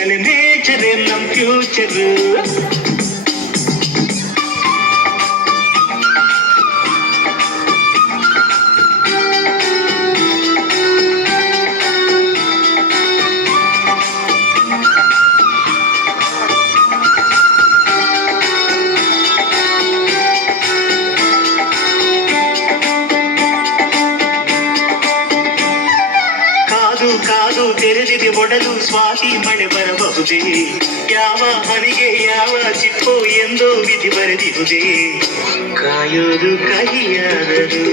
ಕಲೆ ನೇಚರ್ ನಮ್ ಫ್ಯೂಚರ್. ಕಾದು ತೆರೆದಿದೆ ಒಡಲು ಸ್ವಾತಿ ಮಳೆ ಬರಬಹುದೇ, ಯಾವ ಹನಿಗೆ ಯಾವ ಚಿಪ್ಪು ಎಂದೋ ವಿಧಿ ಬರೆದಿರುವುದೇ. ಕಾಯೋದು ಕಹಿಯಾದರು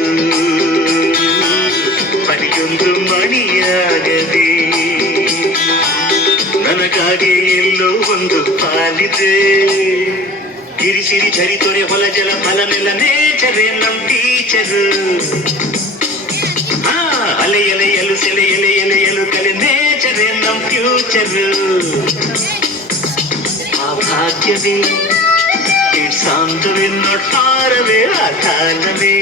ಮನೆಯೊಂದು ಮಣಿಯಾಗದೆ, ನನಗಾಗಿ ಎಲ್ಲೋ ಒಂದು ಪಾಲಿದೆ. ಗಿರಿಸಿರಿ ಝರಿತೊರೆ ಹೊಲ ಜಲ ಫಲ ನೆಲ ನೇಚರ್ ನಮ್ ಟೀಚರ್. ಅಲೆ ಎಲೆಯಲು ಸೆಲೆ ಎಲೆಯಲು ಕಲೆ ನೇಚರ್ ನಮ್ ಫ್ಯೂಚರ್. ಆ ಭಾಗ್ಯವೇ it's on the way not far away. ಆ ಕಾಲವೇ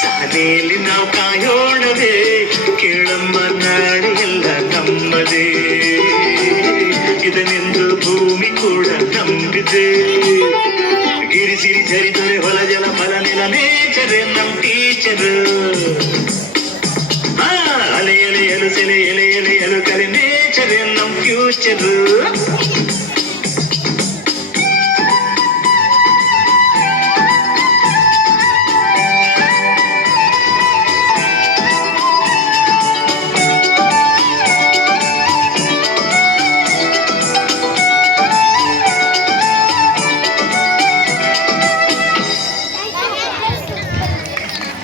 ಸಹನೆಯಲ್ಲಿ ನಾವು ಕಾಯೋಣವೇ, ಕೇಳಮ್ಮ ನಾಳೆ ಎಲ್ಲ ನಮ್ಮದೇ. ಇದನೆಂದು ಭೂಮಿ ಕೂಡ ನಂಬಿದೆ. ಗಿರಿಸಿರಿ ಝರಿದೊರೆ ಹೊಲ ಜಲ ಫಲ ನೆಲ ನೇಚರ್ ನಮ್ ಟೀಚರ್. ಅಲೆ ಎಲೆಯಲು ಸೆಲೆ ಎಲೆಯಲು ಕಲೆ ನೇಚರ್ ನಮ್ ಫ್ಯೂಚರ್.